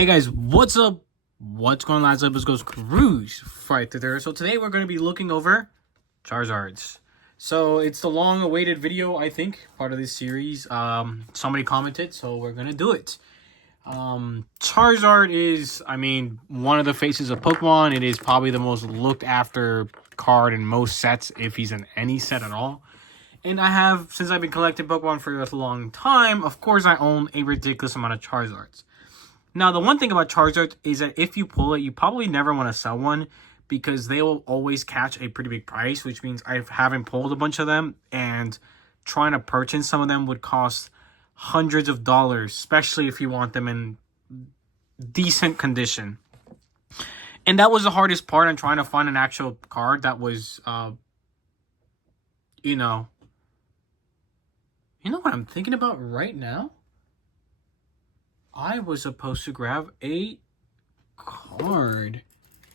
Hey guys, what's up? What's going on? This goes Cruise right there. So today we're going to be looking over Charizards. So it's the long-awaited video, I think, part of this series. Somebody commented, so we're gonna do it. Charizard is, one of the faces of Pokemon. It is probably the most looked after card in most sets, if he's in any set at all. And I have, since I've been collecting Pokemon for a long time, of course I own a ridiculous amount of Charizards. Now, the one thing about Charizard is that if you pull it, you probably never want to sell one because they will always catch a pretty big price, which means I haven't pulled a bunch of them, and trying to purchase some of them would cost hundreds of dollars, especially if you want them in decent condition. And that was the hardest part on trying to find an actual card that was, you know what I'm thinking about right now? I was supposed to grab a card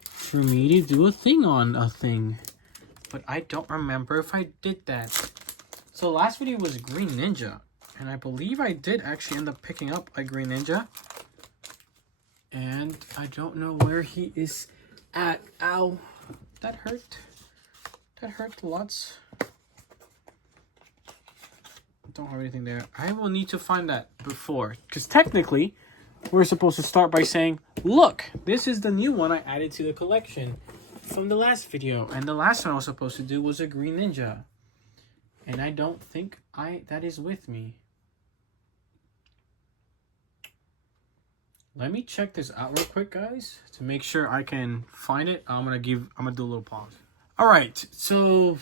for me to do a thing on a thing. But I don't remember if I did that. So last video was Green Ninja. And I believe I did actually end up picking up a Green Ninja. And I don't know where he is at. Ow. That hurt. That hurt lots. Don't have anything there. I will need to find that before, because technically we're supposed to start by saying, look, this is the new one I added to the collection from the last video, and the last one I was supposed to do was a Green Ninja, and I don't think that is with me. Let me check this out real quick, guys, to make sure I can find it. I'm gonna do a little pause. All right, so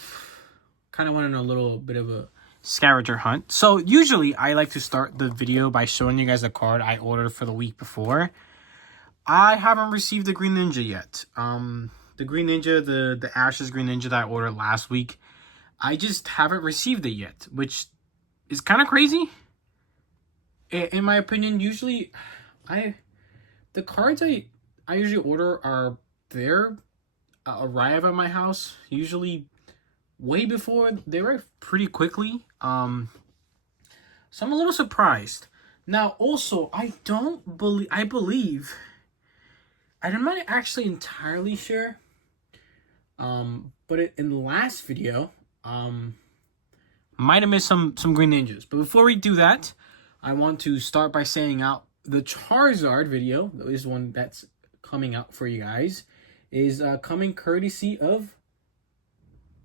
kind of went on a little bit of a scavenger hunt. So usually I like to start the video by showing you guys a card I ordered for the week before. I haven't received the Green Ninja yet. The Green Ninja, the Ash's Green Ninja that I ordered last week, I just haven't received it yet, which is kind of crazy. In my opinion, usually the cards I usually order are there, arrive at my house, usually way before they were pretty quickly. So I'm a little surprised. Now, also, I'm not actually entirely sure. But in the last video, might have missed some Green Ninjas. But before we do that, I want to start by saying out the Charizard video. This one that's coming out for you guys is coming courtesy of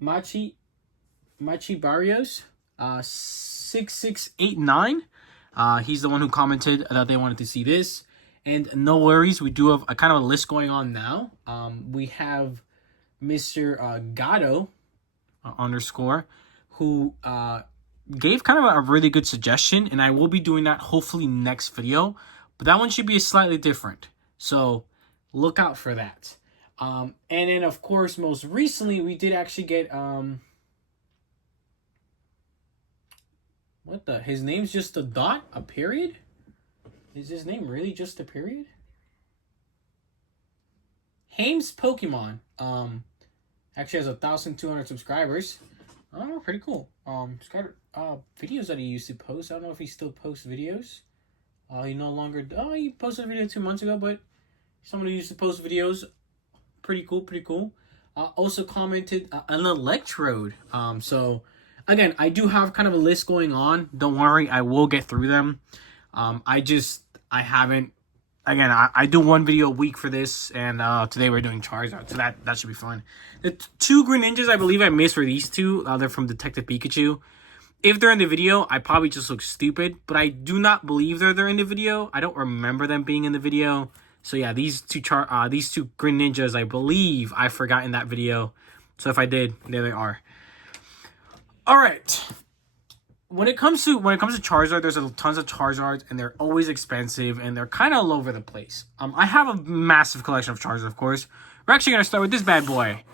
Machi Barrios 6689. He's the one who commented that they wanted to see this, and no worries, we do have a kind of a list going on now. We have Mr. Gatto underscore who gave kind of a really good suggestion, and I will be doing that hopefully next video, but that one should be slightly different, so look out for that. And then of course most recently we did actually get his name's just a dot, a period? Is his name really just a period? Hames Pokemon. Actually has 1,200 subscribers. Oh, pretty cool. Videos that he used to post. I don't know if he still posts videos. He no longer. He posted a video 2 months ago, but someone who used to post videos. Pretty cool. Also commented an Electrode. So again, I do have kind of a list going on. Don't worry, I will get through them. I haven't. Again, I do one video a week for this, and today we're doing Charizard, so that should be fun. The two Green Ninjas I believe I missed were these two. They're from Detective Pikachu. If they're in the video, I probably just look stupid, but I do not believe they're in the video. I don't remember them being in the video. So yeah, these two Green Ninjas, I believe I forgot in that video. So if I did, there they are. All right. When it comes to Charizard, there's tons of Charizards, and they're always expensive, and they're kind of all over the place. I have a massive collection of Charizard, of course. We're actually gonna start with this bad boy.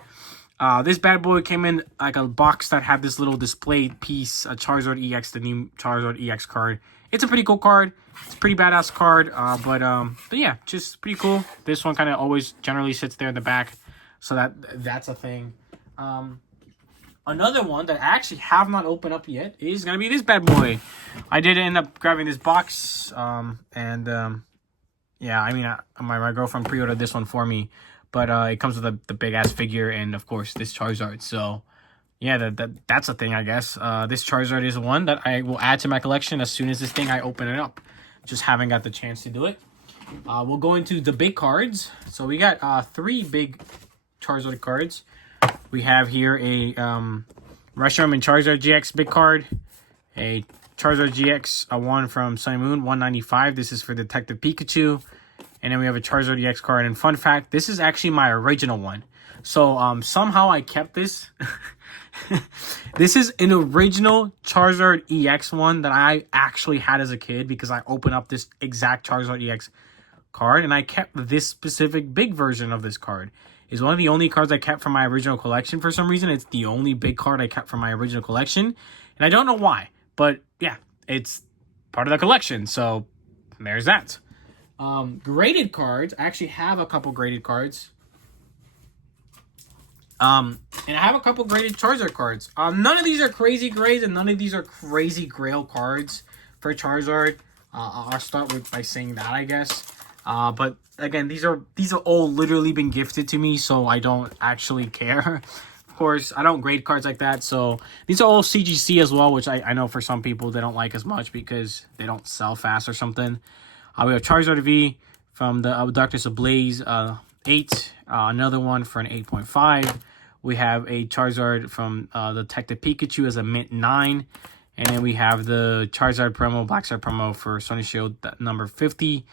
This bad boy came in like a box that had this little display piece, a Charizard EX, the new Charizard EX card. It's a pretty cool card. It's a pretty badass card. But yeah, just pretty cool. This one kind of always generally sits there in the back, so that's a thing. Another one that I actually have not opened up yet is going to be this bad boy. I did end up grabbing this box, and Yeah, I mean, my girlfriend pre-ordered this one for me, but it comes with the big ass figure and of course this Charizard. So yeah, that's a thing, I guess. This Charizard is one that I will add to my collection as soon as this thing I open it up. Just haven't got the chance to do it. We'll go into the big cards. So we got 3 big Charizard cards. We have here a Reshiram and Charizard GX big card, a Charizard GX, a one from Sun and Moon, 195. This is for Detective Pikachu. And then we have a Charizard EX card. And fun fact, this is actually my original one. So somehow I kept this. This is an original Charizard EX one that I actually had as a kid because I opened up this exact Charizard EX card. And I kept this specific big version of this card. It's one of the only cards I kept from my original collection for some reason. It's the only big card I kept from my original collection. And I don't know why. But yeah, it's part of the collection. So there's that. Graded cards. I actually have a couple graded cards. And I have a couple graded Charizard cards. None of these are crazy grades and none of these are crazy grail cards for Charizard. I'll start by saying that, I guess. But again, these are all literally been gifted to me, so I don't actually care. Of course, I don't grade cards like that. So these are all CGC as well, which I know for some people they don't like as much because they don't sell fast or something. We have Charizard V from the Darkness Ablaze 8. Another one for an 8.5. We have a Charizard from Detective Pikachu as a mint 9. And then we have the Charizard promo, Black Star promo for Sun and Shield number 50.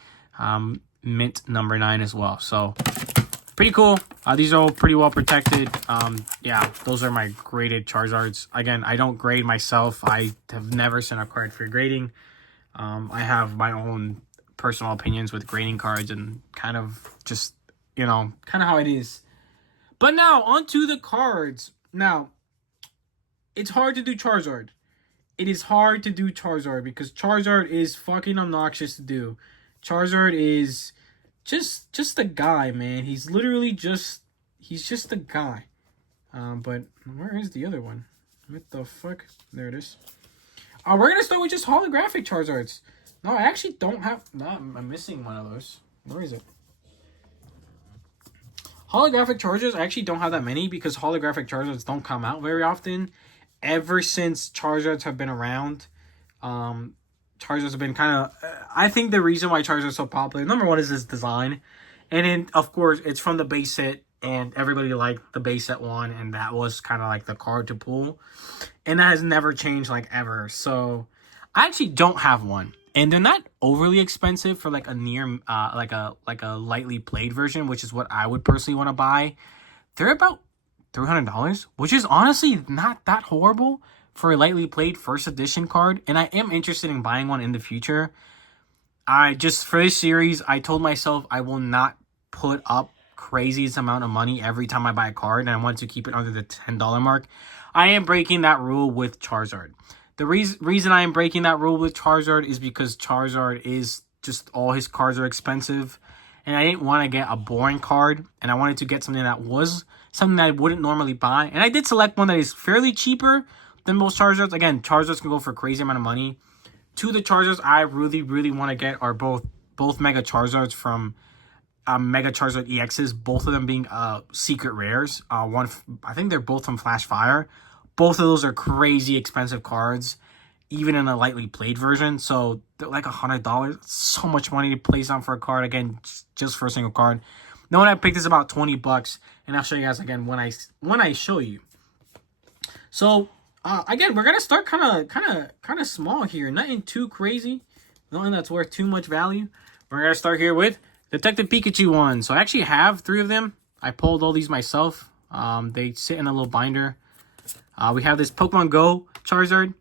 Mint number 9 as well. So pretty cool. These are all pretty well protected. Yeah, those are my graded Charizards. Again, I don't grade myself. I have never sent a card for grading. I have my own personal opinions with grading cards and kind of just, you know, kind of how it is. But now, onto the cards. Now, it's hard to do Charizard. It is hard to do Charizard because Charizard is fucking obnoxious to do. Charizard is just a guy, man. He's literally just a guy. But where is the other one? What the fuck? There it is. We're gonna start with just holographic Charizards. No, I actually don't have. No, I'm missing one of those. Where is it? Holographic Charizards, I actually don't have that many because holographic Charizards don't come out very often. Ever since Charizards have been around, Charizards have been kind of... I think the reason why Charizard is so popular, number one, is his design. And then, of course, it's from the base set, and everybody liked the base set one, and that was kind of like the card to pull. And that has never changed, like, ever. So, I actually don't have one. And they're not overly expensive for like a like a lightly played version, which is what I would personally want to buy. They're about $300, which is honestly not that horrible for a lightly played first edition card. And I am interested in buying one in the future. For this series, I told myself I will not put up craziest amount of money every time I buy a card, and I want to keep it under the $10 mark. I am breaking that rule with Charizard. The reason I am breaking that rule with Charizard is because Charizard is just all his cards are expensive. And I didn't want to get a boring card. And I wanted to get something that was something that I wouldn't normally buy. And I did select one that is fairly cheaper than most Charizards. Again, Charizards can go for a crazy amount of money. Two of the Charizards I really, really want to get are both Mega Charizards from Mega Charizard EXs. Both of them being secret rares. I think they're both from Flash Fire. Both of those are crazy expensive cards, even in a lightly played version. So they're like $100. So much money to place down for a card. Again, just for a single card. The one I picked is about $20, and I'll show you guys again when I show you. So again, we're gonna start kind of small here. Nothing too crazy. Nothing that's worth too much value. We're gonna start here with Detective Pikachu one. So I actually have 3 of them. I pulled all these myself. They sit in a little binder. We have this Pokemon Go Charizard.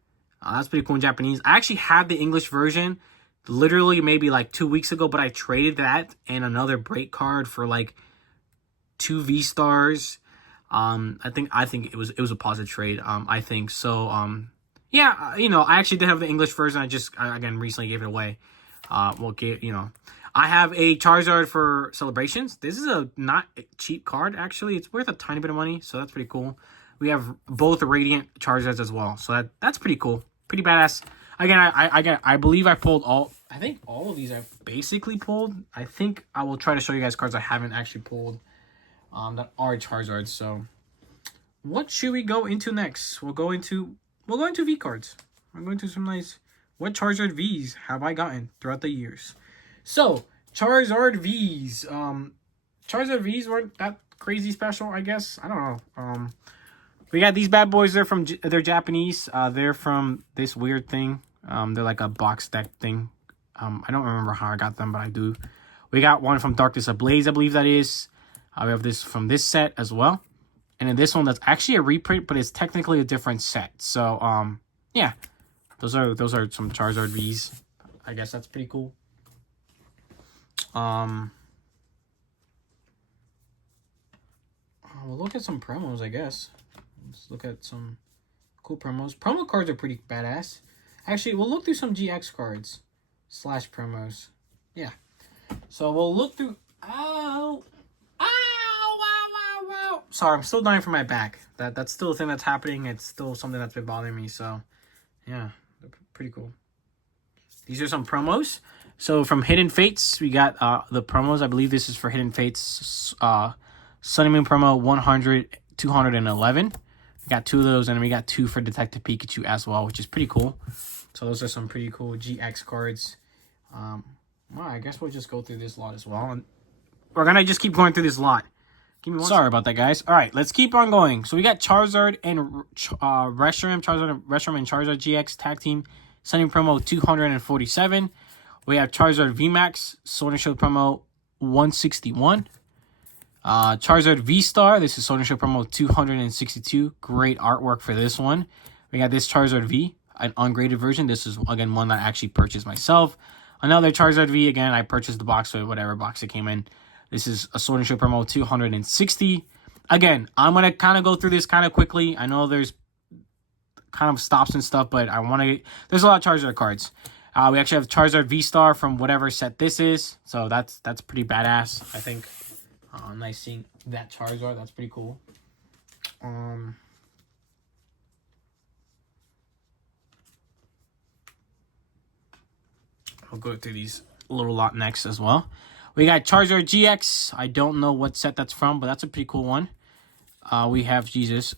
That's pretty cool in Japanese. I actually had the English version literally maybe like 2 weeks ago, but I traded that and another break card for like 2 V-Stars. I think it was a positive trade. I think so. Yeah, I actually did have the English version. I again recently gave it away. I have a Charizard for Celebrations. This is a not cheap card actually. It's worth a tiny bit of money, so that's pretty cool. We have both Radiant Charizards as well. So that's pretty cool. Pretty badass. Again, I believe I pulled all I think all of these I've basically pulled. I think I will try to show you guys cards I haven't actually pulled that are Charizards. So what should we go into next? We'll go into V cards. I'm going to some nice. What Charizard Vs have I gotten throughout the years? So Charizard Vs. Charizard Vs weren't that crazy special, I guess. I don't know. We got these bad boys. They're Japanese. They're from this weird thing. They're like a box deck thing. I don't remember how I got them, but I do. We got one from Darkness Ablaze, I believe that is. We have this from this set as well. And then this one that's actually a reprint, but it's technically a different set. So, yeah. Those are some Charizard Vs. I guess that's pretty cool. We'll look at some promos, I guess. Let's look at some cool promos. Promo cards are pretty badass. Actually, we'll look through some GX cards / promos. Yeah. So we'll look through. Ow! Ow! Ow! Ow! Ow! Sorry, I'm still dying from my back. That's still a thing that's happening. It's still something that's been bothering me. So, yeah, they're pretty cool. These are some promos. So from Hidden Fates, we got the promos. I believe this is for Hidden Fates. Sun and Moon promo 100, 211. We got 2 of those, and we got 2 for Detective Pikachu as well, which is pretty cool. So those are some pretty cool GX cards. Well, I guess we'll just go through this lot as well. And we're going to just keep going through this lot. Give me one. Sorry about that, guys. All right, let's keep on going. So we got Charizard and Reshiram, Reshiram and Charizard GX tag team. Sunny promo 247. We have Charizard VMAX, Sword and Shield promo 161. Charizard V-Star, this is Sword and Shield promo 262. Great artwork for this one. We got this Charizard V, an ungraded version. This is, again, one that I actually purchased myself. Another Charizard V, again, I purchased the box or whatever box it came in. This is a Sword and Shield promo 260. Again, I'm going to kind of go through this kind of quickly. I know there's kind of stops and stuff, but I want to... There's a lot of Charizard cards. We actually have Charizard V-Star from whatever set this is. So that's pretty badass, I think. Nice seeing that Charizard. That's pretty cool. I'll go through these a little lot next as well. We got Charizard GX. I don't know what set that's from, but that's a pretty cool one. We have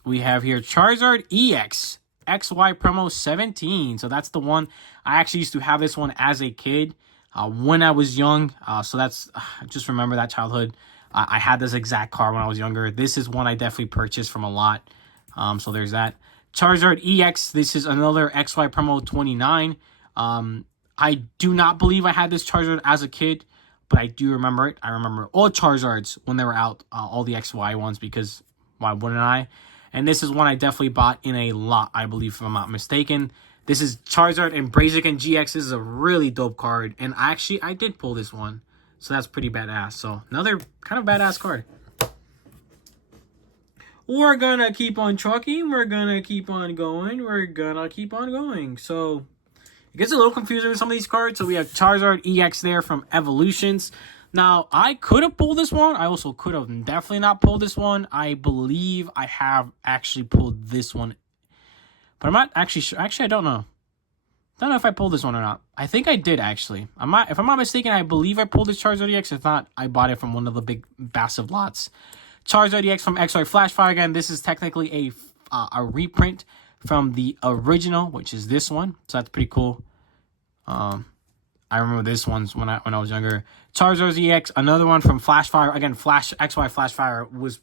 We have here Charizard EX. XY promo 17. So that's the one. I actually used to have this one as a kid when I was young. So that's... just remember that childhood. I had this exact card when I was younger. This is one I definitely purchased from a lot. So there's that. Charizard EX. This is another XY promo 29. I do not believe I had this Charizard as a kid, but I do remember it. I remember all Charizards when they were out, all the XY ones, because why wouldn't I? And this is one I definitely bought in a lot, I believe, if I'm not mistaken. This is Charizard and Blaziken GX. This is a really dope card, and I did pull this one. So that's pretty badass. So another kind of badass card. We're gonna keep on trucking. We're gonna keep on going. We're gonna keep on going. So it gets a little confusing with some of these cards. So we have Charizard EX there from Evolutions. Now, I could have pulled this one. I also could have definitely not pulled this one. I believe I have actually pulled this one. But I'm not actually sure. Actually, I don't know. I don't know if I pulled this one or not. I think I did, actually. If I'm not mistaken, I believe I pulled this Charizard EX. If not, I bought it from one of the big, massive lots. Charizard EX from XY Flashfire. Again, this is technically a reprint from the original, which is this one. So that's pretty cool. I remember this one's when I was younger. Charizard EX, another one from Flashfire. Again, XY Flashfire was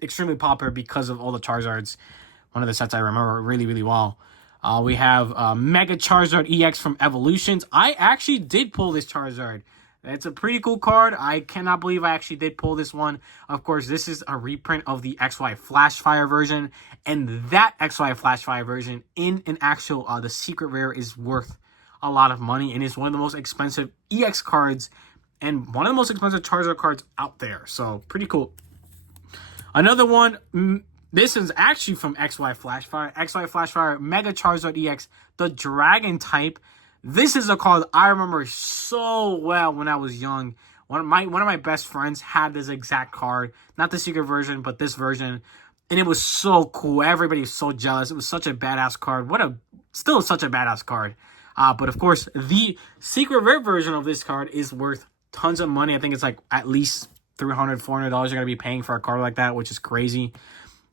extremely popular because of all the Charizards. One of the sets I remember really, really well. We have Mega Charizard EX from Evolutions. I actually did pull this Charizard. It's a pretty cool card. I cannot believe I actually did pull this one. Of course, this is a reprint of the XY Flashfire version. And that XY Flashfire version in an actual, the secret rare is worth a lot of money. And it's one of the most expensive EX cards and one of the most expensive Charizard cards out there. So, pretty cool. Another one... This is actually from XY Flashfire. XY Flashfire Mega Charizard EX, the Dragon type. This is a card I remember so well when I was young. One of my best friends had this exact card. Not the secret version, but this version. And it was so cool. Everybody was so jealous. It was such a badass card. Still such a badass card. But of course, the secret rare version of this card is worth tons of money. I think it's like at least $300, $400 you're going to be paying for a card like that, which is crazy.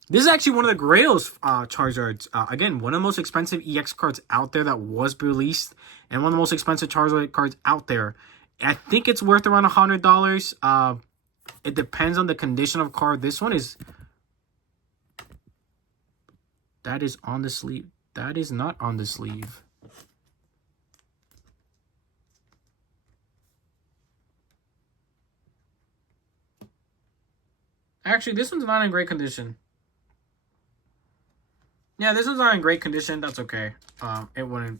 This is actually one of the Grails Charizards. Again, one of the most expensive EX cards out there that was released, and one of the most expensive Charizard cards out there. I think it's worth around $100. It depends on the condition of card. This one is... That is on the sleeve. That is not on the sleeve. Actually, this one's not in great condition. Yeah, this one's not in great condition. That's okay. It wouldn't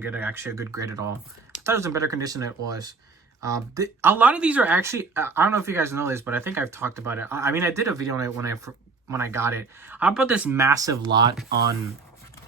get actually a good grade at all. I thought it was in better condition than it was. A lot of these are actually... I don't know if you guys know this, but I think I've talked about it. I mean, I did a video on it when I got it. I bought this massive lot on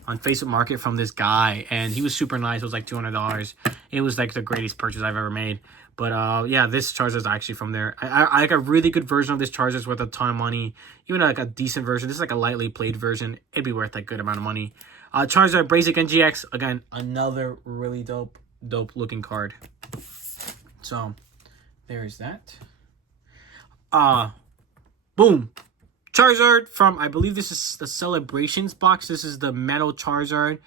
Facebook Market from this guy, and he was super nice. It was like $200. It was like the greatest purchase I've ever made. But yeah, this Charizard is actually from there. I like a really good version of this Charizard is worth a ton of money. Even like a decent version. This is like a lightly played version. It'd be worth a good amount of money. Charizard Basic NGX. Again, another really dope looking card. So, there is that. Boom. Charizard from, I believe this is the Celebrations box. This is the Metal Charizard.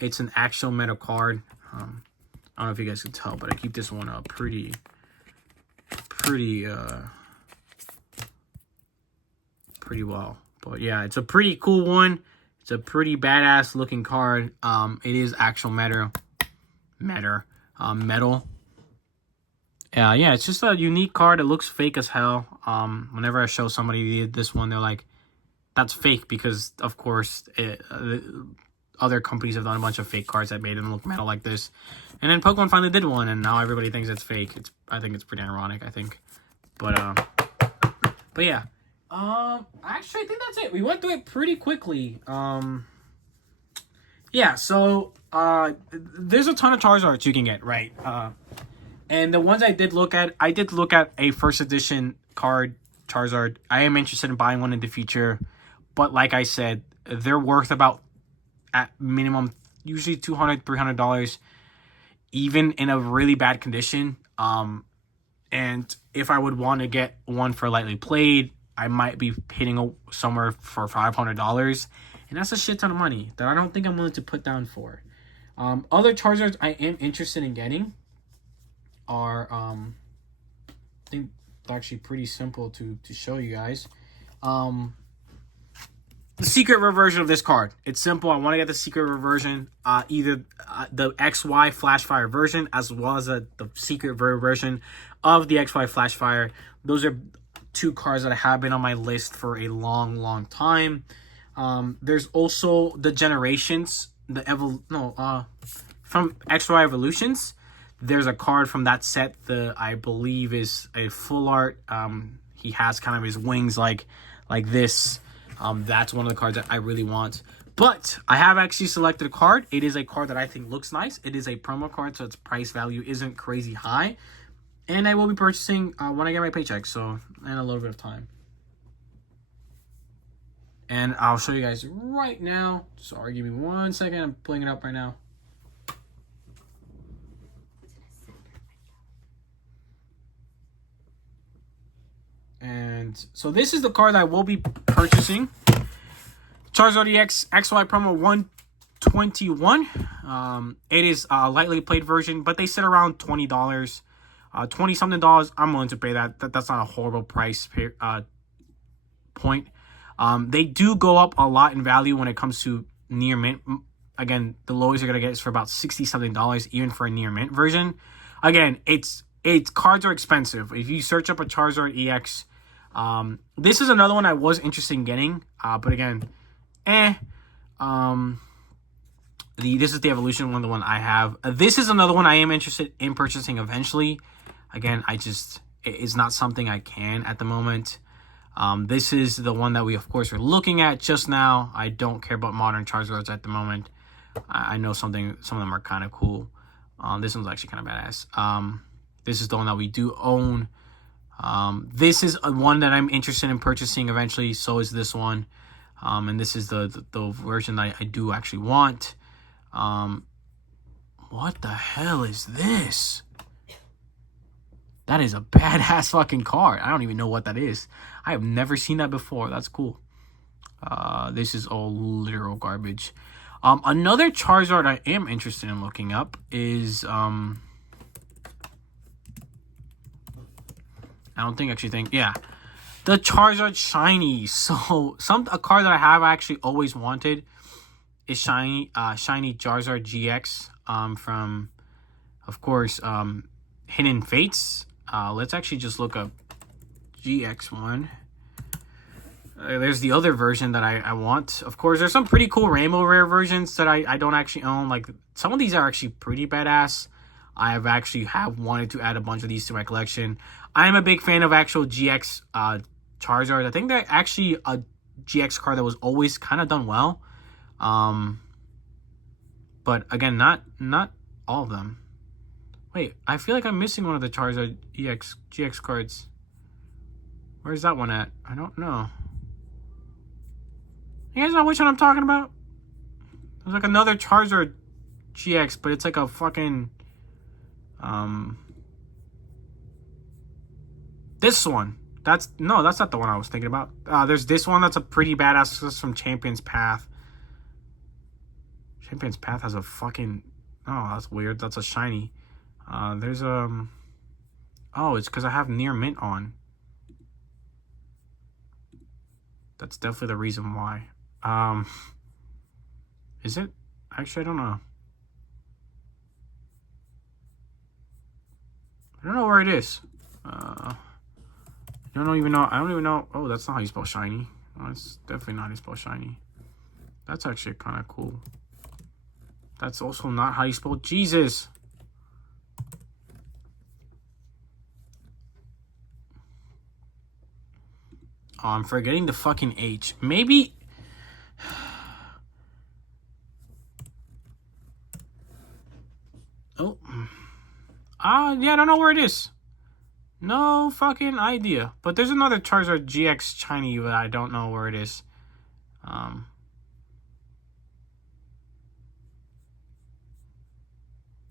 It's an actual metal card. I don't know if you guys can tell, but I keep this one up pretty well. But yeah, it's a pretty cool one. It's a pretty badass looking card. It is actual metal. Yeah, it's just a unique card. It looks fake as hell. Whenever I show somebody this one, they're like, that's fake, because of course other companies have done a bunch of fake cards that made them look metal like this. And then Pokemon finally did one, and now everybody thinks it's fake. I think it's pretty ironic, I think. But yeah. Actually, I think that's it. We went through it pretty quickly. Yeah, so there's a ton of Charizards you can get, right? And the ones I did look at a first edition card Charizard. I am interested in buying one in the future, but like I said, they're worth about, at minimum, usually $200, $300, even in a really bad condition. And if I would want to get one for lightly played, I might be hitting somewhere for $500, and that's a shit ton of money that I don't think I'm willing to put down for. Other Charizards I am interested in getting are, I think actually pretty simple to show you guys. The secret rare version of this card. It's simple. I want to get the secret rare version, either the XY Flash Fire version, as well as the secret rare version of the XY Flash Fire. Those are two cards that have been on my list for a long time. There's also the Generations, from XY Evolutions. There's a card from that set that I believe is a full art. He has kind of his wings like this. That's one of the cards that I really want. But I have actually selected a card. It is a card that I think looks nice. It is a promo card, so its price value isn't crazy high. And I will be purchasing when I get my paycheck, so in a little bit of time. And I'll show you guys right now. Sorry, give me 1 second. I'm pulling it up right now. And so this is the card I will be purchasing. Charizard EX XY promo 121. It is a lightly played version, but they sit around $20. $20-something. I'm willing to pay that. That's not a horrible price point. They do go up a lot in value when it comes to near mint. Again, the lowest you're going to get is for about $60-something, even for a near mint version. Again, it's cards are expensive. If you search up a Charizard EX, this is another one I was interested in getting, but again, this is the Evolution one, the one I have. This is another one I am interested in purchasing eventually. Again, it's not something I can at the moment. This is the one that we, of course, are looking at just now. I don't care about modern Charizards at the moment. I know some of them are kind of cool. This one's actually kind of badass. This is the one that we do own. This is one that I'm interested in purchasing eventually. So is this one. And this is the version that I do actually want. What the hell is this? That is a badass fucking card. I don't even know what that is. I have never seen that before. That's cool. This is all literal garbage. Another Charizard I am interested in looking up is I don't think actually think the Charizard Shiny. So a card that I have actually always wanted is shiny Charizard GX from, of course, Hidden Fates. Let's actually just look up GX one. There's the other version that I want. Of course, there's some pretty cool Rainbow Rare versions that I don't actually own. Like, some of these are actually pretty badass. I have wanted to add a bunch of these to my collection. I am a big fan of actual GX Charizard. I think they're actually a GX card that was always kind of done well. But again, not all of them. Wait, I feel like I'm missing one of the Charizard GX cards. Where's that one at? I don't know. You guys know which one I'm talking about? There's like another Charizard GX, but it's like a fucking this one. That's not the one I was thinking about. There's this one that's a pretty badass. This is from Champion's Path. Champion's Path has a fucking... Oh, that's weird. That's a shiny. There's oh, it's because I have Near Mint on. That's definitely the reason why. Is it? Actually, I don't know. I don't know where it is. I don't even know. Oh, that's not how you spell shiny. Oh, that's definitely not how you spell shiny. That's actually kind of cool. That's also not how you spell Jesus. Oh, I'm forgetting the fucking H. Maybe... Oh. Yeah, I don't know where it is. No fucking idea. But there's another Charizard GX shiny that I don't know where it is.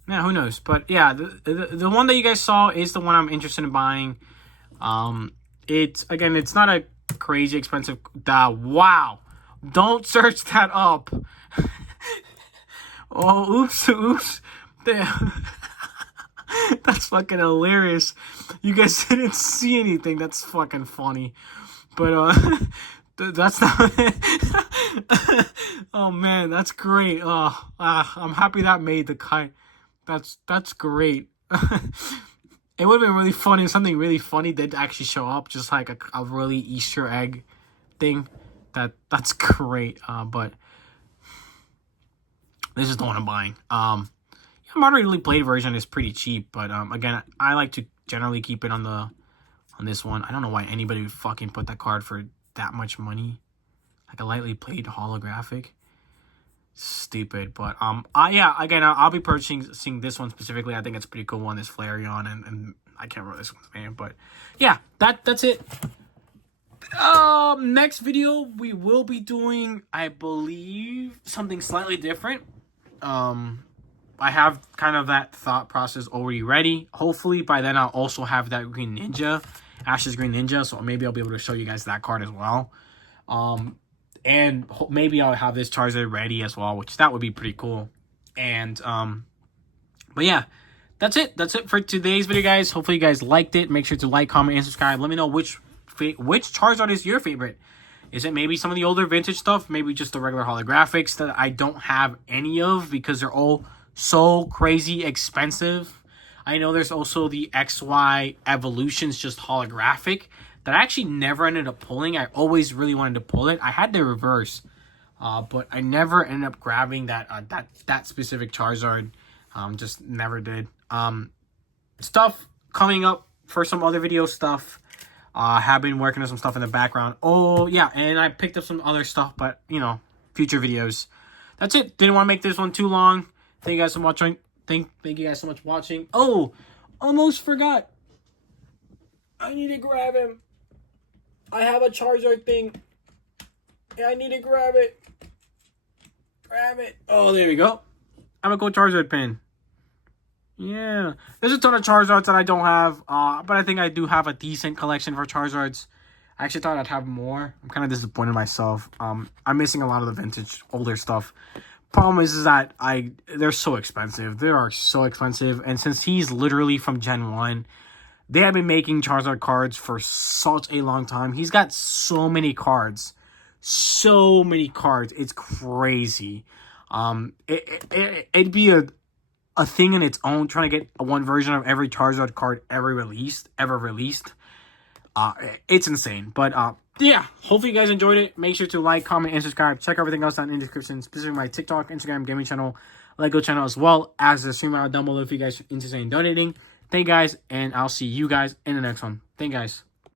Yeah, who knows? But yeah, the one that you guys saw is the one I'm interested in buying. It's not a crazy expensive. Wow! Don't search that up. Oh, oops. Damn. That's fucking hilarious. You guys didn't see anything. That's fucking funny. But that's not. Oh man, that's great. I'm happy that made the cut. That's great. It would have been really funny if something really funny did actually show up, just like a really Easter egg thing. That's great. But this is the one I'm buying. Moderately played version is pretty cheap, but again, I like to generally keep it on this one. I don't know why anybody would fucking put that card for that much money, like a lightly played holographic. Stupid, but I'll be purchasing this one specifically. I think it's a pretty cool one. This Flareon, and I can't remember this one's name, but yeah, that's it. Next video we will be doing, I believe, something slightly different. I have kind of that thought process already ready. Hopefully by then I'll also have that Green Ninja, Ash's Green Ninja, so maybe I'll be able to show you guys that card as well. And maybe I'll have this Charizard ready as well, which that would be pretty cool. And but yeah, that's it for today's video, guys. Hopefully you guys liked it. Make sure to like, comment, and subscribe. Let me know which Charizard is your favorite. Is it maybe some of the older vintage stuff? Maybe just the regular holographics that I don't have any of because they're all so crazy expensive. I know there's also the XY Evolutions, just holographic, that I actually never ended up pulling. I always really wanted to pull it. I had the reverse, but I never ended up grabbing that specific Charizard. Just never did. Stuff coming up for some other video stuff. Have been working on some stuff in the background. Oh yeah, and I picked up some other stuff, but future videos. That's it. Didn't want to make this one too long. Thank you guys so much. Thank you guys so much for watching. Oh, almost forgot. I need to grab him. I have a Charizard thing. I need to grab it. Grab it. Oh, there we go. I have a cool Charizard pin. Yeah, there's a ton of Charizards that I don't have, but I think I do have a decent collection for Charizards. I actually thought I'd have more. I'm kind of disappointed in myself. I'm missing a lot of the vintage, older stuff. Problem is that they're so expensive. They are so expensive, and since he's literally from Gen 1, they have been making Charizard cards for such a long time. He's got so many cards. So many cards. It's crazy. It'd be a thing in its own trying to get one version of every Charizard card ever released. It's insane. But yeah, hopefully you guys enjoyed it. Make sure to like, comment, and subscribe. Check everything else down in the description, specifically my TikTok, Instagram, gaming channel, Lego channel, as well as the stream out down below if you guys are interested in donating. Thank you guys, and I'll see you guys in the next one. Thank you guys.